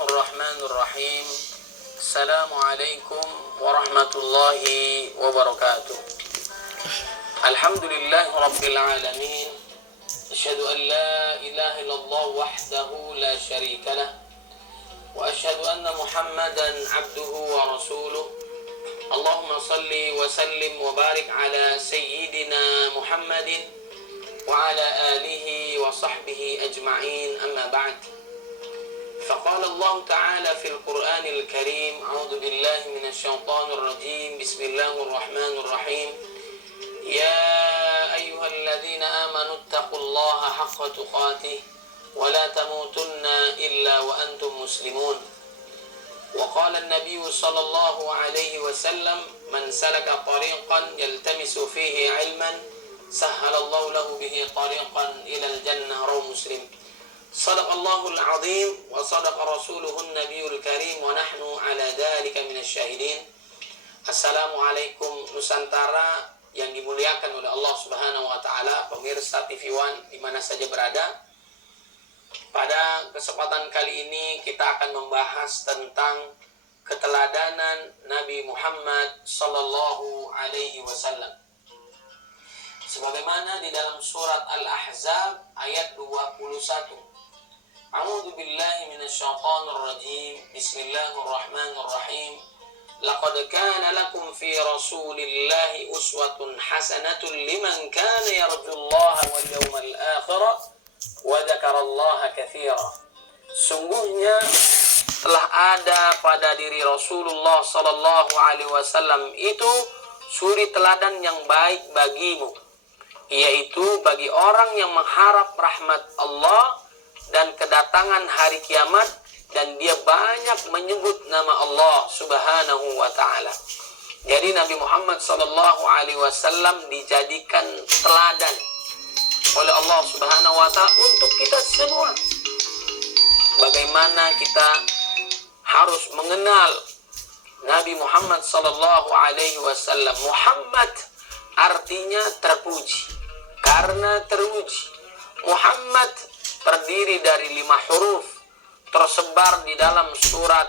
Bismillahirrahmanirrahim. Assalamualaikum warahmatullahi wabarakatuh. Alhamdulillahi rabbil alamin. Asyhadu an la ilaha illallah wahdahu la syarika lah. Wa asyhadu anna Muhammadan abduhu wa rasuluh. Allahumma salli wa sallim wa barik ala sayyidina Muhammadin wa ala alihi wa sahbihi ajma'in, amma ba'd. فقال الله تعالى في القرآن الكريم: أعوذ بالله من الشيطان الرجيم، بسم الله الرحمن الرحيم. يا أيها الذين آمنوا اتقوا الله حق تقاته ولا تموتن إلا وأنتم مسلمون. وقال النبي صلى الله عليه وسلم: من سلك طريقا يلتمس فيه علما سهل الله له به طريقا إلى الجنة. رواه مسلم. Sadaqallahul azim wa sadaqa rasuluhun nabiyul karim wa nahnu ala dhalika minasyahidin. Assalamualaikum Nusantara yang dimuliakan oleh Allah Subhanahu wa taala, pemirsa TV One di mana saja berada. Pada kesempatan kali ini kita akan membahas tentang keteladanan Nabi Muhammad sallallahu alaihi wasallam. Sebagaimana di dalam surat Al-Ahzab ayat 21. A'udzu billahi minasyaitonir rajim. Bismillahirrahmanirrahim. Laqad kana lakum fi Rasulillahi uswatun hasanatun liman kana yarjullaha wal yawmal akhir wa dzakarallaha katsira. Sungguhnya telah ada pada diri Rasulullah sallallahu alaihi wasallam itu suri teladan yang baik bagimu, yaitu bagi orang yang mengharap rahmat Allah dan kedatangan hari kiamat, dan dia banyak menyebut nama Allah Subhanahu wa ta'ala. Jadi Nabi Muhammad sallallahu alaihi wasallam dijadikan teladan oleh Allah Subhanahu wa ta'ala untuk kita semua. Bagaimana kita harus mengenal Nabi Muhammad sallallahu alaihi wasallam. Muhammad artinya terpuji karena teruji. Muhammad terdiri dari 5 huruf tersebar di dalam surat,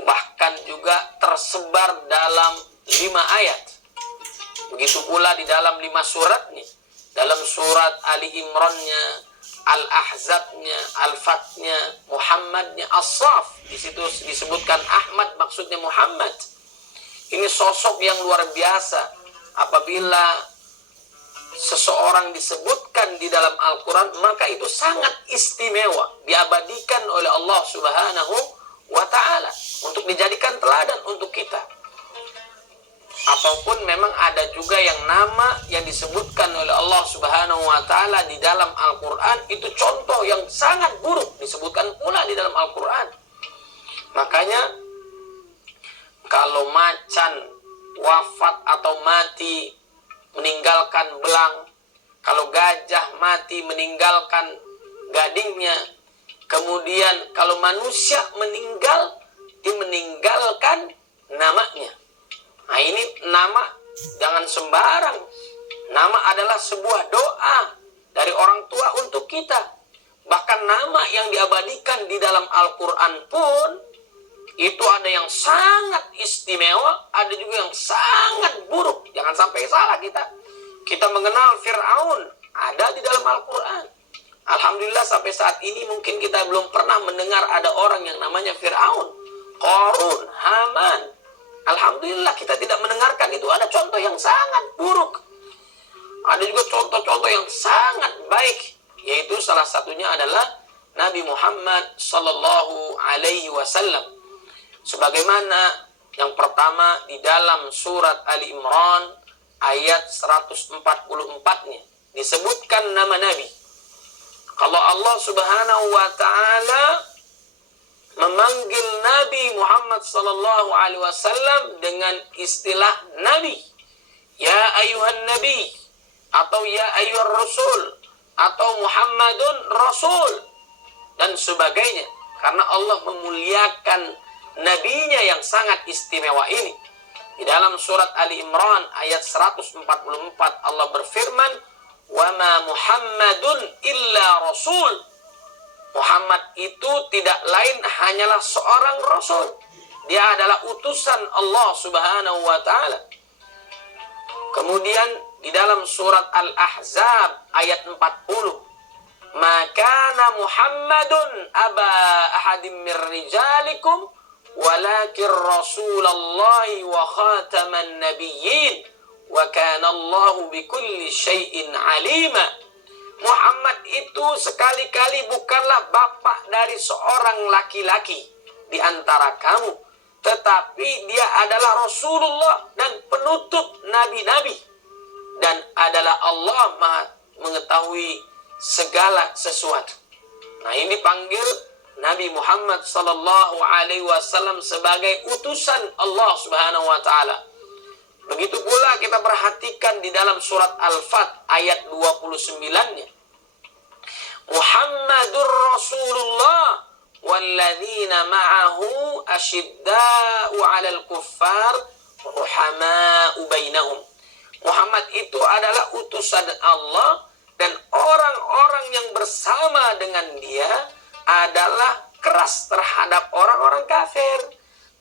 bahkan juga tersebar dalam 5 ayat. Begitu pula di dalam 5 suratnya, dalam surat Ali Imrannya, Al-Ahzabnya, Al-Fatnya, Muhammadnya, As-Saf. Di situ disebutkan Ahmad, maksudnya Muhammad. Ini sosok yang luar biasa. Apabila seseorang disebutkan di dalam Al-Quran, maka itu sangat istimewa, diabadikan oleh Allah Subhanahu wa ta'ala untuk dijadikan teladan untuk kita. Ataupun memang ada juga yang nama yang disebutkan oleh Allah Subhanahu wa ta'ala di dalam Al-Quran itu contoh yang sangat buruk, disebutkan pula di dalam Al-Quran. Makanya kalau macan wafat atau mati meninggalkan belang, kalau gajah mati meninggalkan gadingnya, kemudian kalau manusia meninggal, dia meninggalkan namanya. Nah, ini nama jangan sembarang. Nama adalah sebuah doa dari orang tua untuk kita. Bahkan nama yang diabadikan di dalam Al-Quran pun itu ada yang sangat istimewa, ada juga yang sangat buruk. Jangan sampai salah kita. Kita mengenal Fir'aun, ada di dalam Al-Quran. Alhamdulillah sampai saat ini mungkin kita belum pernah mendengar ada orang yang namanya Fir'aun, Qarun, Haman. Alhamdulillah kita tidak mendengarkan itu. Ada contoh yang sangat buruk. Ada juga contoh-contoh yang sangat baik, yaitu salah satunya adalah Nabi Muhammad sallallahu alaihi wasallam. Sebagaimana yang pertama di dalam surat Ali Imran ayat 144-nya disebutkan nama Nabi. Kalau Allah Subhanahu wa ta'ala memanggil Nabi Muhammad sallallahu alaihi wasallam dengan istilah Nabi, ya ayuhan Nabi, atau ya ayuhar Rasul, atau Muhammadun Rasul, dan sebagainya. Karena Allah memuliakan nabinya yang sangat istimewa ini. Di dalam surat Ali Imran ayat 144 Allah berfirman, "Wa ma Muhammadun illa rasul." Muhammad itu tidak lain hanyalah seorang rasul. Dia adalah utusan Allah Subhanahu wa taala. Kemudian di dalam surat Al-Ahzab ayat 40, "Maka Muhammadun aba ahadim mir rijalikum walakin Rasulullahi wa khataman nabiyyin wa kana Allahu bikulli syai'in alima." Muhammad itu sekali-kali bukanlah bapak dari seorang laki-laki di antara kamu, tetapi dia adalah Rasulullah dan penutup nabi-nabi, dan adalah Allah Maha mengetahui segala sesuatu. Nah, ini panggil Nabi Muhammad sallallahu alaihi wasallam sebagai utusan Allah Subhanahu wa taala. Begitu pula kita perhatikan di dalam surat Al-Fat ayat 29-nya. Muhammadur Rasulullah walladzina ma'ahu asyidda'u 'alal kuffar ruhama'u bainahum. Muhammad itu adalah utusan Allah, dan orang-orang yang bersama dengan dia adalah keras terhadap orang-orang kafir,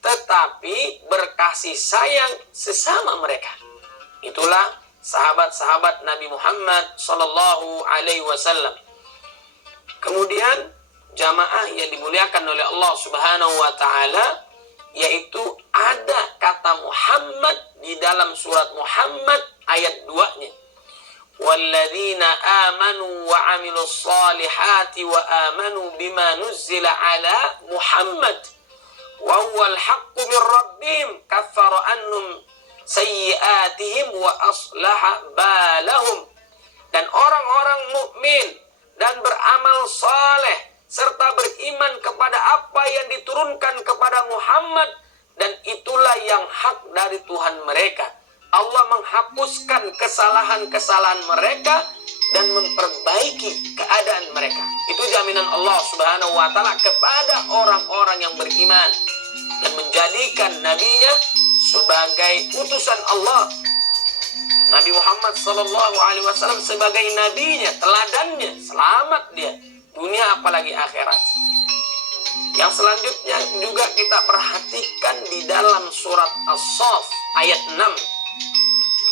tetapi berkasih sayang sesama mereka. Itulah sahabat-sahabat Nabi Muhammad sallallahu alaihi wasallam. Kemudian jamaah yang dimuliakan oleh Allah Subhanahu wa taala, yaitu ada kata Muhammad di dalam surat Muhammad ayat 2-nya. Walladzina amanu wa 'amilus solihati wa amanu bima nuzzila ala Muhammad wa huwal haqqu mir rabbihim kaffara annum sayyi'atihim wa aslaha balahum. Dan orang-orang mukmin dan beramal saleh serta beriman kepada apa yang diturunkan kepada Muhammad, dan itulah yang hak dari Tuhan mereka. Allah menghapuskan kesalahan-kesalahan mereka dan memperbaiki keadaan mereka. Itu jaminan Allah Subhanahu wa taala kepada orang-orang yang beriman dan menjadikan nabinya sebagai utusan Allah. Nabi Muhammad sallallahu alaihi wasallam sebagai nabinya, teladannya, selamat dia dunia apalagi akhirat. Yang selanjutnya juga kita perhatikan di dalam surat As-Saff ayat 6.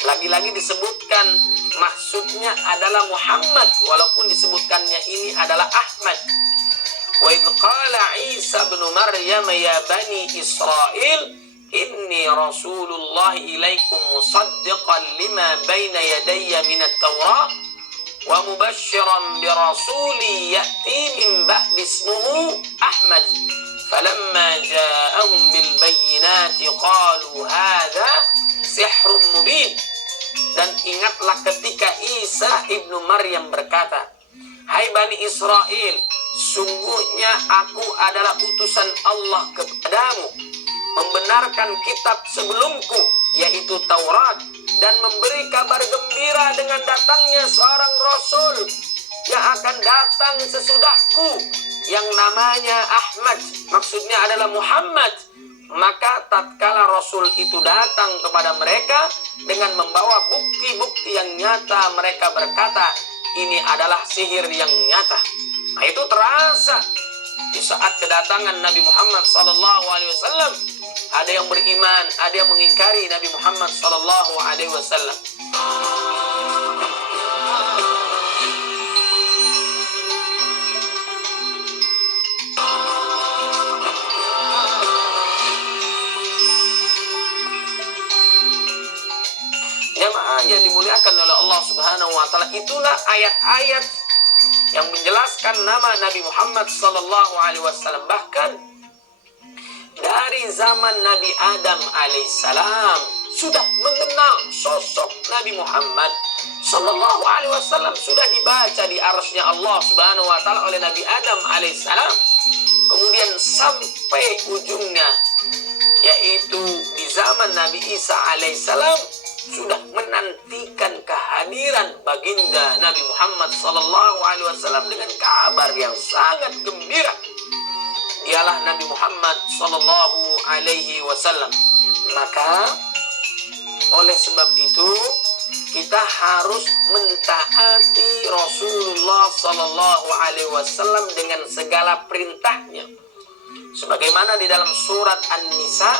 Lagi-lagi disebutkan maksudnya adalah Muhammad, walaupun disebutkannya ini adalah Ahmad. Wa idh qala Isa ibn Maryam ya bani Israel inni rasulullah ilaikum musaddiqan lima baina yadayya minat Tawrah wa mubashiran bi rasuli ya'ti min ba'di ismuhu Ahmad falamma ja'ahum bil bayyinati qalu hadza sihrun mubin. Dan ingatlah ketika Isa ibnu Maryam berkata, "Hai Bani Israel, sungguhnya aku adalah utusan Allah kepadamu, membenarkan kitab sebelumku, yaitu Taurat, dan memberi kabar gembira dengan datangnya seorang Rasul yang akan datang sesudahku, yang namanya Ahmad." Maksudnya adalah Muhammad. Maka tatkala Rasul itu datang kepada mereka dengan membawa bukti-bukti yang nyata, mereka berkata, ini adalah sihir yang nyata. Nah, itu terasa di saat kedatangan Nabi Muhammad SAW. Ada yang beriman, ada yang mengingkari Nabi Muhammad SAW. Jamaah yang dimuliakan oleh Allah Subhanahu wa taala, itulah ayat-ayat yang menjelaskan nama Nabi Muhammad sallallahu alaihi wasallam. Bahkan dari zaman Nabi Adam alaihissalam sudah mengenal sosok Nabi Muhammad sallallahu alaihi wasallam, sudah dibaca di arsy-Nya Allah Subhanahu wa taala oleh Nabi Adam alaihissalam. Kemudian sampai ujungnya, yaitu di zaman Nabi Isa alaihissalam, sudah menantikan kehadiran baginda Nabi Muhammad SAW dengan kabar yang sangat gembira. Dialah Nabi Muhammad SAW. Maka oleh sebab itu kita harus mentaati Rasulullah Sallallahu Alaihi Wasallam dengan segala perintahnya. Sebagaimana di dalam surat An-Nisa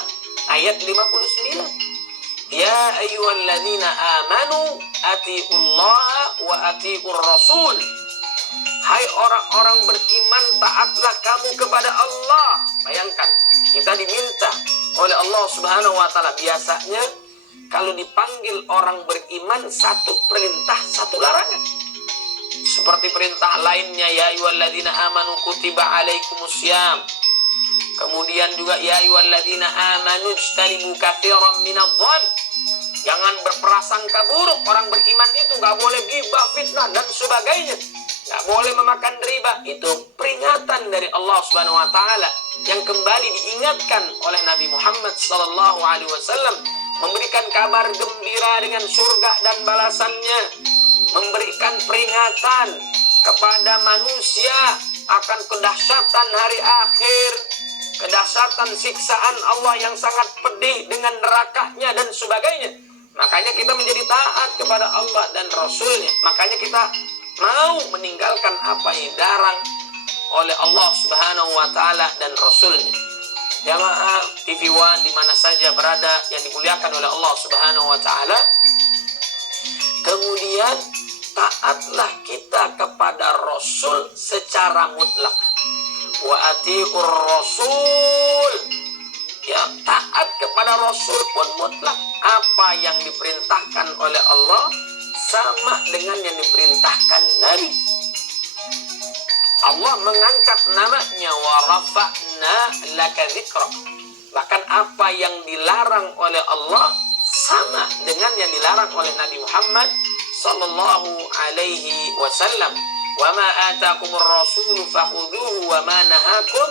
ayat 59. Ya ayyuhalladzina amanu atiullaha wa atiur rasul. Hai orang-orang beriman, taatlah kamu kepada Allah. Bayangkan, kita diminta oleh Allah Subhanahu wa taala. Biasanya kalau dipanggil orang beriman, satu perintah, satu larangan. Seperti perintah lainnya, ya ayyuhalladzina amanu kutiba alaikumussyam. Kemudian juga ya ayyuhalladzina amanu ijtanibu katsiran minadh-dhann. Jangan berprasangka buruk. Orang beriman itu nggak boleh ghibah, fitnah dan sebagainya. Nggak boleh memakan riba. Itu peringatan dari Allah Subhanahu wa taala yang kembali diingatkan oleh Nabi Muhammad sallallahu alaihi wasallam, memberikan kabar gembira dengan surga dan balasannya, memberikan peringatan kepada manusia akan kedahsyatan hari akhir, kedahsyatan siksaan Allah yang sangat pedih dengan nerakanya dan sebagainya. Makanya kita menjadi taat kepada Allah dan Rasulnya. Makanya kita mau meninggalkan apa yang dilarang oleh Allah Subhanahu wa taala dan Rasulnya. Jamaah TV One di mana saja berada yang dimuliakan oleh Allah Subhanahu wa taala. Kemudian taatlah kita kepada Rasul secara mutlak. Wa atiur Rasul. Ya, taat kepada Rasul pun mutlak. Apa yang diperintahkan oleh Allah sama dengan yang diperintahkan Nabi. Allah mengangkat namanya wa rafa'na laka dzikra. Bahkan apa yang dilarang oleh Allah sama dengan yang dilarang oleh Nabi Muhammad sallallahu alaihi wasallam. Wa ma ataakumur rasul fakhudhuhu wa ma nahakum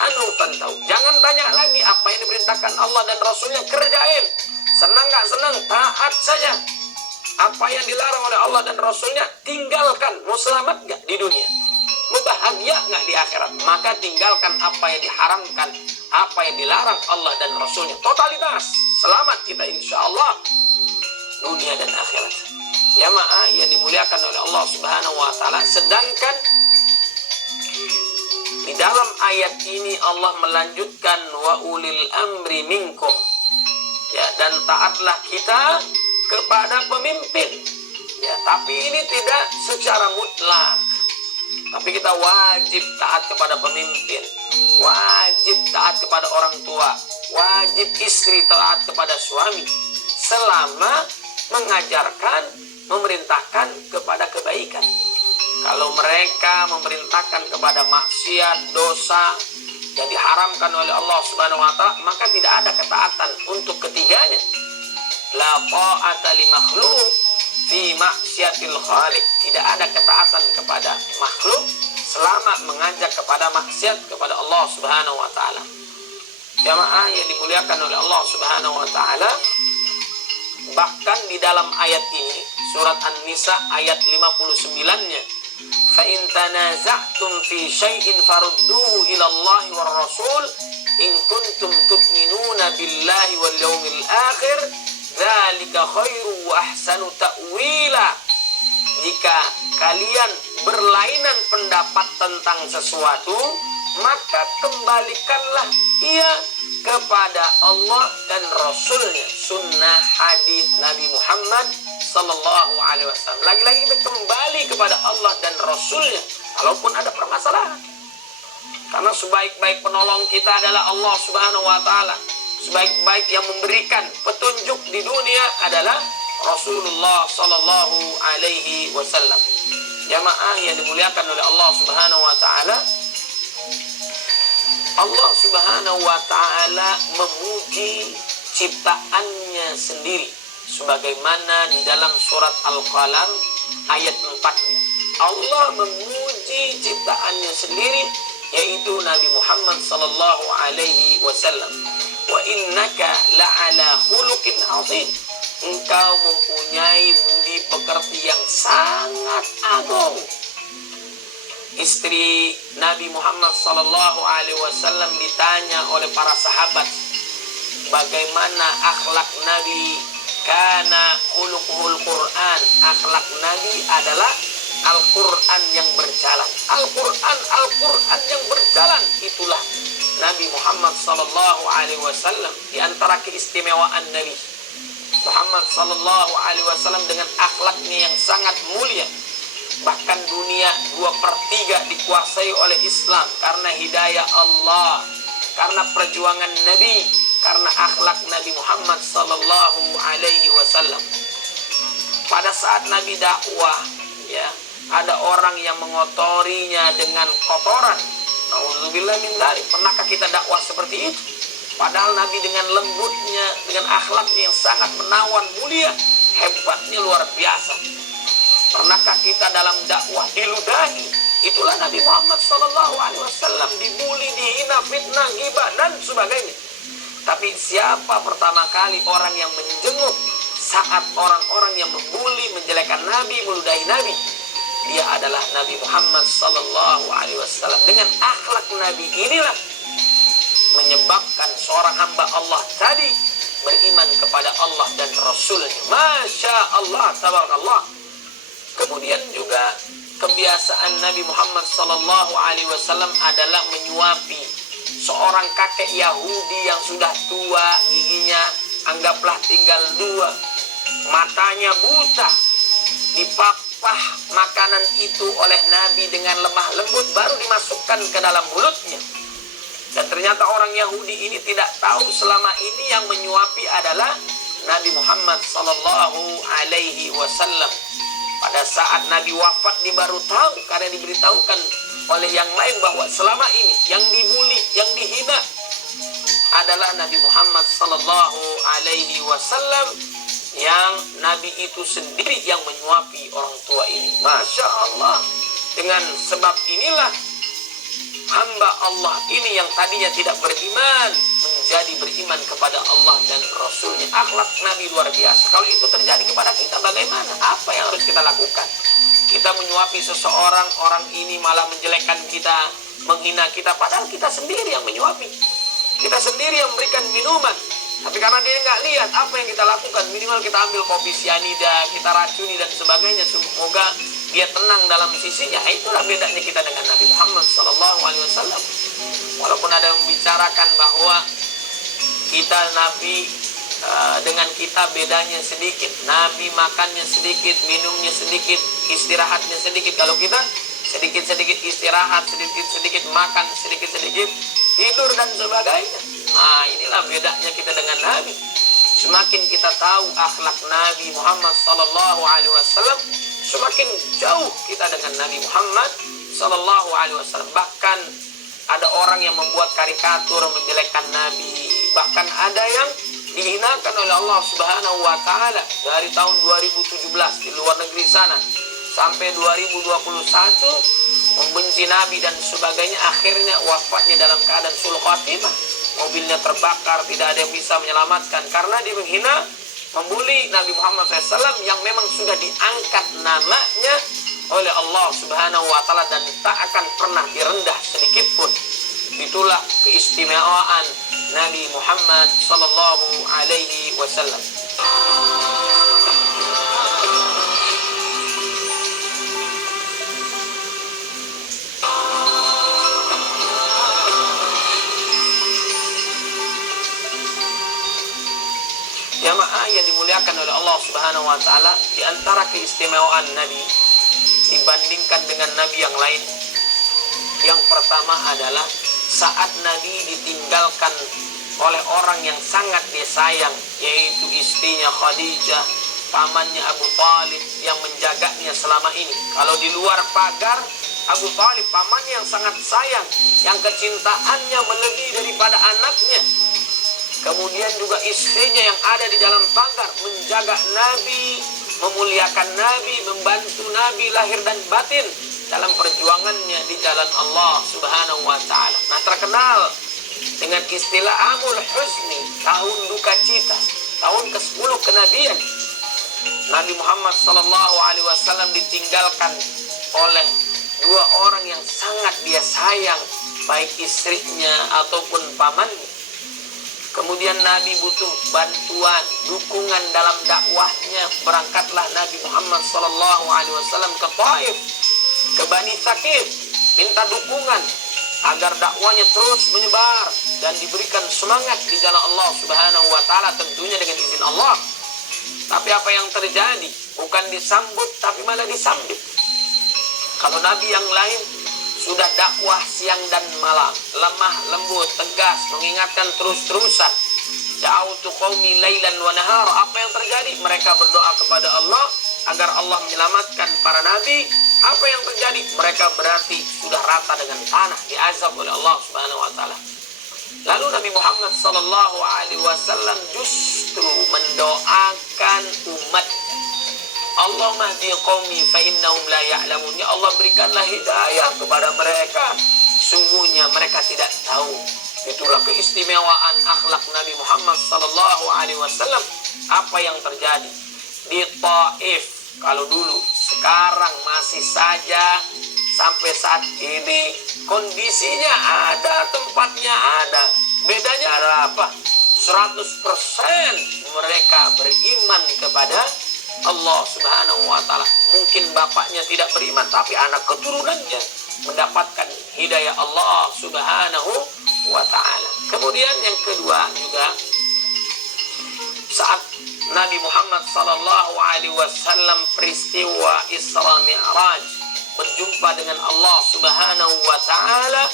anhu fantahu. Jangan tanya lagi apa yang diperintahkan Allah dan Rasulnya, kerjain. Senang nggak senang, taat saja. Apa yang dilarang oleh Allah dan Rasulnya, tinggalkan. Mau selamat nggak di dunia? Mau bahagia nggak di akhirat? Maka tinggalkan apa yang diharamkan, apa yang dilarang Allah dan Rasulnya. Totalitas, selamat kita insya Allah dunia dan akhirat. Jamaah yang dimuliakan oleh Allah Subhanahu wa taala. Sedangkan di dalam ayat ini Allah melanjutkan wa ulil amri minkum. Ya, dan taatlah kita kepada pemimpin. Ya, tapi ini tidak secara mutlak. Tapi kita wajib taat kepada pemimpin, wajib taat kepada orang tua, wajib istri taat kepada suami selama mengajarkan, memerintahkan kepada kebaikan. Kalau mereka memerintahkan kepada maksiat, dosa yang diharamkan oleh Allah Subhanahu wa taala, maka tidak ada ketaatan untuk ketiganya. La ta'ata li makhluq fi maksiatil khaliq. Tidak ada ketaatan kepada makhluk selama mengajak kepada maksiat kepada Allah Subhanahu wa taala. Jamaah yang dimuliakan oleh Allah Subhanahu wa taala, bahkan di dalam ayat ini surat An-Nisa ayat 59-nya, fa in tanaza'tum fi syai'in farudduhu ila Allah war rasul in kuntum tu'minuna billahi wal yawmil akhir dzalika khairu wa ahsanu ta'wila. Jika kalian berlainan pendapat tentang sesuatu, maka kembalikanlah ia kepada Allah dan Rasulnya, sunnah hadis Nabi Muhammad sallallahu alaihi wasallam. Lagi-lagi kita kembali kepada Allah dan Rasulnya kalaupun ada permasalahan. Karena sebaik-baik penolong kita adalah Allah Subhanahu wa taala. Sebaik-baik yang memberikan petunjuk di dunia adalah Rasulullah sallallahu alaihi wasallam. Jamaah yang dimuliakan oleh Allah Subhanahu wa taala, Allah Subhanahu wa taala memuji ciptaannya sendiri sebagaimana di dalam surat Al-Qalam ayat 4-nya. Allah memuji ciptaannya sendiri, yaitu Nabi Muhammad sallallahu alaihi wasallam. Wa innaka la'ala khuluqin 'azim. Engkau mempunyai budi pekerti yang sangat agung. Istri Nabi Muhammad sallallahu alaihi wasallam ditanya oleh para sahabat, bagaimana akhlak Nabi? Kana khuluquhul Quran. Akhlak Nabi adalah Al-Quran yang berjalan. Al-Quran yang berjalan. Itulah Nabi Muhammad sallallahu alaihi wasallam. Di antara keistimewaan Nabi Muhammad sallallahu alaihi wasallam dengan akhlaknya yang sangat mulia. Bahkan dunia 2/3 dikuasai oleh Islam karena hidayah Allah, karena perjuangan Nabi, karena akhlak Nabi Muhammad sallallahu alaihi wasallam. Pada saat Nabi dakwah, ya, ada orang yang mengotorinya dengan kotoran. Nauzubillah min dzalik. Pernahkah kita dakwah seperti itu? Padahal Nabi dengan lembutnya, dengan akhlaknya yang sangat menawan, mulia, hebatnya luar biasa. Pernahkah kita dalam dakwah diludahi? Itulah Nabi Muhammad SAW, dibuli, dihina, fitnah, ghibah, dan sebagainya. Tapi siapa pertama kali orang yang menjenguk saat orang-orang yang membuli, menjelekkan Nabi, meludahi Nabi? Dia adalah Nabi Muhammad SAW. Dengan akhlak Nabi inilah menyebabkan seorang hamba Allah tadi beriman kepada Allah dan Rasulnya. Masya Allah, tabarakallah. Kemudian juga kebiasaan Nabi Muhammad SAW adalah menyuapi seorang kakek Yahudi yang sudah tua, giginya anggaplah tinggal 2, matanya buta. Dipapah makanan itu oleh Nabi dengan lemah lembut, baru dimasukkan ke dalam mulutnya. Dan ternyata orang Yahudi ini tidak tahu selama ini yang menyuapi adalah Nabi Muhammad SAW. Pada saat Nabi wafat, dia baru tahu karena diberitahukan oleh yang lain bahwa selama ini yang dibuli, yang dihina adalah Nabi Muhammad SAW, yang Nabi itu sendiri yang menyuapi orang tua ini. Masya Allah. Dengan sebab inilah hamba Allah ini yang tadinya tidak beriman menjadi beriman kepada Allah dan Rasulnya. Akhlak Nabi luar biasa. Kalau itu terjadi kepada kita, bagaimana? Apa yang harus kita lakukan? Kita menyuapi seseorang, orang ini malah menjelekkan kita, menghina kita, padahal kita sendiri yang menyuapi, kita sendiri yang memberikan minuman. Tapi karena dia nggak lihat apa yang kita lakukan, minimal kita ambil kopi sianida, kita racuni dan sebagainya. Semoga dia tenang dalam sisinya. Itulah bedanya kita dengan Nabi Muhammad SAW. Walaupun ada yang membicarakan bahwa kita Nabi dengan kita bedanya sedikit. Nabi makannya sedikit, minumnya sedikit, istirahatnya sedikit. Kalau kita sedikit-sedikit istirahat, sedikit-sedikit makan, sedikit-sedikit tidur dan sebagainya. Nah, inilah bedanya kita dengan Nabi. Semakin kita tahu akhlak Nabi Muhammad SAW, semakin jauh kita dengan Nabi Muhammad SAW. Bahkan ada orang yang membuat karikatur menjelekkan Nabi. Bahkan ada yang dihinakan oleh Allah Subhanahu wa Ta'ala dari tahun 2017 di luar negeri sana sampai 2021, membenci Nabi dan sebagainya. Akhirnya wafatnya dalam keadaan sul khatimah. Mobilnya terbakar, tidak ada yang bisa menyelamatkan karena dia menghina, membuli Nabi Muhammad SAW yang memang sudah diangkat namanya oleh Allah Subhanahu wa Ta'ala dan tak akan pernah direndah sedikit pun. Itulah keistimewaan Nabi Muhammad sallallahu alaihi wasallam. Jamaah yang dimuliakan oleh Allah Subhanahu wa Ta'ala, di antara keistimewaan Nabi dibandingkan dengan Nabi yang lain, yang pertama adalah saat Nabi ditinggalkan oleh orang yang sangat dia sayang, yaitu istrinya Khadijah, pamannya Abu Talib yang menjaganya selama ini. Kalau di luar pagar, Abu Talib pamannya yang sangat sayang, yang kecintaannya melebihi daripada anaknya. Kemudian juga istrinya yang ada di dalam pagar menjaga Nabi, memuliakan Nabi, membantu Nabi lahir dan batin dalam perjuangannya di jalan Allah Subhanahu wa Ta'ala. Nah, terkenal dengan istilah Amul Husni, tahun duka cita, tahun ke-10 kenabian. Nabi Muhammad SAW ditinggalkan oleh 2 orang yang sangat dia sayang, baik istrinya ataupun pamannya. Kemudian Nabi butuh bantuan, dukungan dalam dakwahnya. Berangkatlah Nabi Muhammad SAW ke Taif, ke Bani Thaqif, minta dukungan agar dakwanya terus menyebar dan diberikan semangat di jalan Allah Subhanahu wa taala, tentunya dengan izin Allah. Tapi apa yang terjadi? Bukan disambut, tapi malah disambit. Kalau Nabi yang lain sudah dakwah siang dan malam, lemah lembut, tegas, mengingatkan terus-terusan. Da'autu qaumi lailan wa nahar. Apa yang terjadi? Mereka berdoa kepada Allah agar Allah menyelamatkan para nabi. Apa yang terjadi? Mereka berarti sudah rata dengan tanah, diazab oleh Allah Subhanahu wa taala. Lalu Nabi Muhammad sallallahu alaihi wasallam justru mendoakan umat, Allahumma hdi qaumi fa innahum la ya'lamun. Ya Allah, berikanlah hidayah kepada mereka, sungguhnya mereka tidak tahu. Itulah keistimewaan akhlak Nabi Muhammad sallallahu alaihi wasallam. Apa yang terjadi di Taif kalau dulu, sekarang masih saja sampai saat ini kondisinya ada, tempatnya ada. Bedanya ada apa? 100% mereka beriman kepada Allah Subhanahu wa taala. Mungkin bapaknya tidak beriman, tapi anak keturunannya mendapatkan hidayah Allah Subhanahu wa taala. Kemudian yang kedua juga, saat Nabi Muhammad sallallahu alaihi wasallam peristiwa Isra Mi'raj, berjumpa dengan Allah Subhanahu wa taala,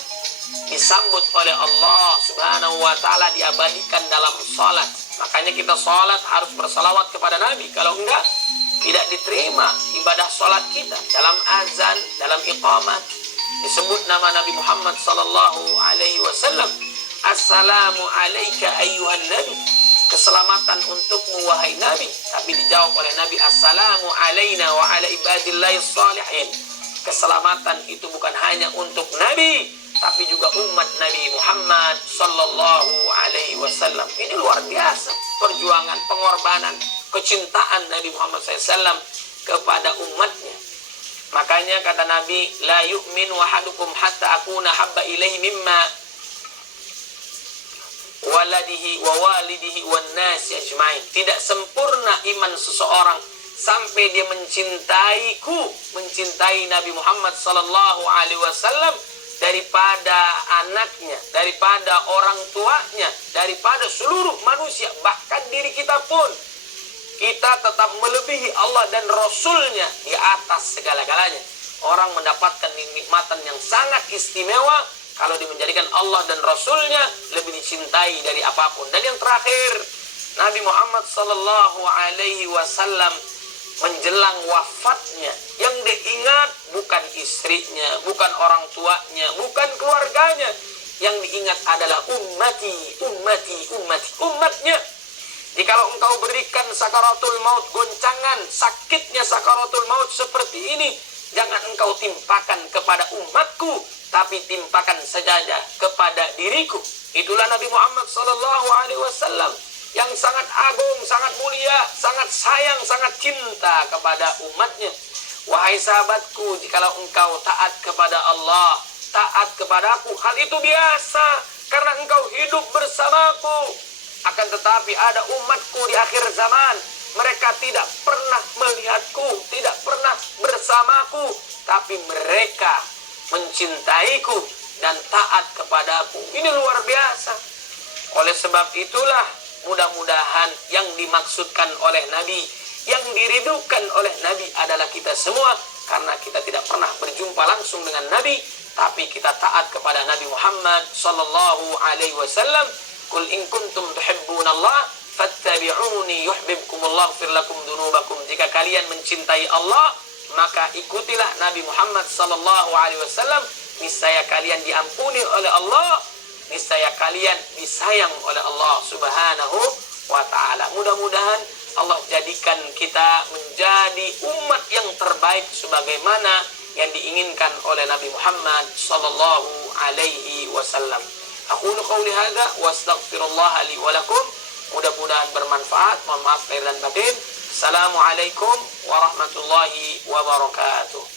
disambut oleh Allah Subhanahu wa taala, diabadikan dalam salat. Makanya kita salat harus bersalawat kepada Nabi. Kalau enggak, tidak diterima ibadah salat kita. Dalam azan, dalam iqamat disebut nama Nabi Muhammad sallallahu alaihi wasallam. Assalamu alayka ayyuhan nabi. Keselamatan untukmu wahai Nabi. Tapi dijawab oleh Nabi, assalamu alayna wa ala ibadillahi salihin. Keselamatan itu bukan hanya untuk Nabi, tapi juga umat Nabi Muhammad sallallahu alaihi wasallam. Ini luar biasa perjuangan, pengorbanan, kecintaan Nabi Muhammad SAW kepada umatnya. Makanya kata Nabi, la yu'min wahadukum hatta akuna habba ilaihi mimma waladihi wa walidihi wan nasi ajmain. Tidak sempurna iman seseorang sampai dia mencintai Nabi Muhammad sallallahu alaihi wasallam daripada anaknya, daripada orang tuanya, daripada seluruh manusia, bahkan diri kita pun. Kita tetap melebihi Allah dan Rasulnya di atas segala-galanya. Orang mendapatkan nikmatan yang sangat istimewa kalau menjadikan Allah dan Rasulnya lebih dicintai dari apapun. Dan yang terakhir, Nabi Muhammad sallallahu alaihi wasallam menjelang wafatnya, yang diingat bukan istrinya, bukan orang tuanya, bukan keluarganya. Yang diingat adalah ummati, ummati, ummati, umatnya. Jikalau engkau berikan sakaratul maut, goncangan, sakitnya sakaratul maut seperti ini, jangan engkau timpakan kepada umatku, tapi timpakan saja kepada diriku. Itulah Nabi Muhammad SAW yang sangat agung, sangat mulia, sangat sayang, sangat cinta kepada umatnya. Wahai sahabatku, jikalau engkau taat kepada Allah, taat kepadaku, hal itu biasa, karena engkau hidup bersamaku. Akan tetapi ada umatku di akhir zaman, mereka tidak pernah melihatku, tidak pernah bersamaku, tapi mereka mencintaiku dan taat kepadaku. Ini luar biasa. Oleh sebab itulah, mudah-mudahan yang dimaksudkan oleh Nabi, yang dirindukan oleh Nabi adalah kita semua, karena kita tidak pernah berjumpa langsung dengan Nabi, tapi kita taat kepada Nabi Muhammad sallallahu alaihi wasallam. Qul in kuntum tuhibbunallah fattabi'uni yuhibbukumullah ighfir lakum dzunubakum. Jika kalian mencintai Allah, maka ikutilah Nabi Muhammad sallallahu alaihi wasallam, niscaya kalian diampuni oleh Allah, niscaya kalian disayang oleh Allah Subhanahu wa taala. Mudah-mudahan Allah jadikan kita menjadi umat yang terbaik sebagaimana yang diinginkan oleh Nabi Muhammad sallallahu alaihi wasallam. Aqulu qouli hadza wa astaghfirullah li wa lakum. Mudah-mudahan bermanfaat. Mohon maaf lahir dan batin. Assalamualaikum warahmatullahi wabarakatuh.